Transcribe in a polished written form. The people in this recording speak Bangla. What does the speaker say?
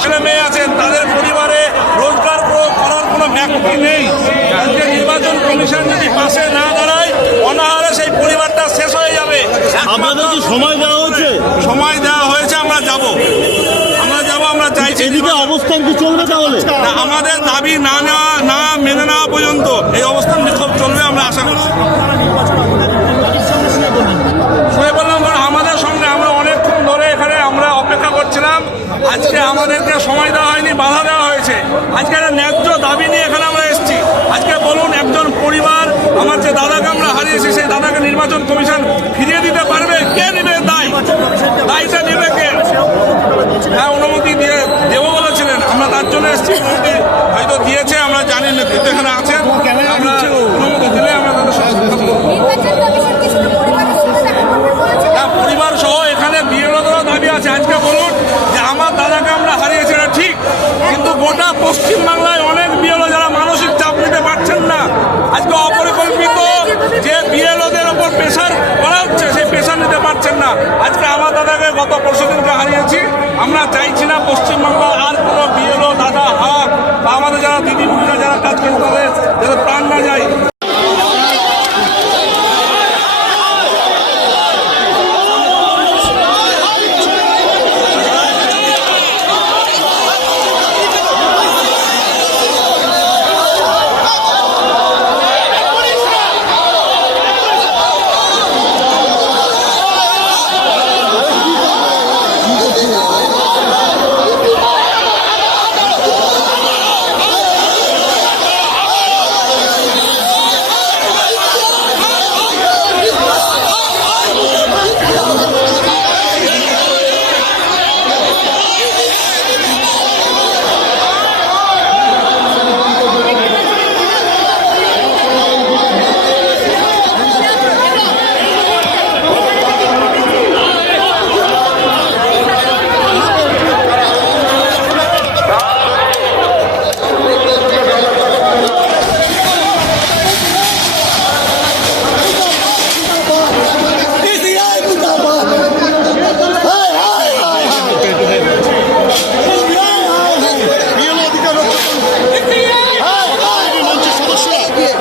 ছেলে মেয়ে আছেন, তাদের পরিবারে রোজগার করার কোনো ব্যক্তি নেই। আজকে নির্বাচন কমিশন যদি পাশে না দাঁড়ায়, অনাহারে সেই পরিবারটা শেষ হয়ে যাবে। আপনাদের কি সময় দেওয়া হয়েছে? সময় দেওয়া হয়েছে, আমরা যাব, আমরা চাইছি। এদিকে অবস্থান কি চলবে তাহলে? আমাদের দাবি না মেনে নেওয়া পর্যন্ত এই অবস্থান বিক্ষোভ চলবে, আমরা আশা করছি। বললাম আমাদের সঙ্গে আমরা অনেকক্ষণ ধরে এখানে আমরা অপেক্ষা করছিলাম। আজকে আমাদেরকে সময় দেওয়া হয়নি, বাধা দেওয়া হয়েছে। আজকে একটা ন্যায্য দাবি নিয়ে এখানে আমরা এসেছি। আজকে বলুন, একজন পরিবার, আমার যে দাদাকে আমরা হারিয়েছি, সেই দাদাকে নির্বাচন কমিশন ফিরিয়ে দিতে পারবে? কে নেবে দায়টা নেবে কে? হ্যাঁ, অনুমতি দেবো বলেছিলেন, আমরা তার জন্য এসেছি। অনুমতি হয়তো দিয়েছে, আমরা জানি না, কিন্তু এখানে আছেন। আমরা